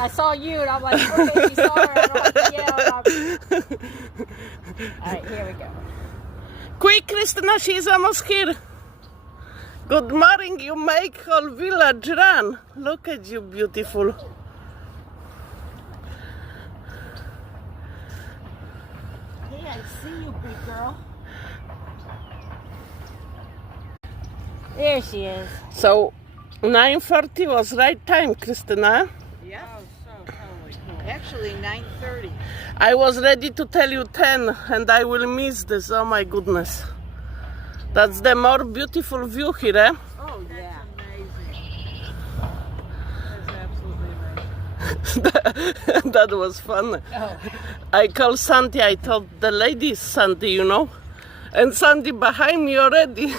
I saw you and I'm like, okay, she saw her. I'm like, yeah. All right, here we go. Quick, Christina, she's almost here. Good morning, you make whole village run. Look at you, beautiful. Hey, I see you, big girl. There she is. So, 9:40 was right time, Christina. Yeah. Oh, so totally cool. Actually, 9:30. I was ready to tell you 10, and I will miss this. Oh my goodness. That's the more beautiful view here, eh? Oh, yeah. Amazing. That's absolutely amazing. That was fun. Oh. I called Sandy. I told the lady Sandy, you know. And Sandy behind me already.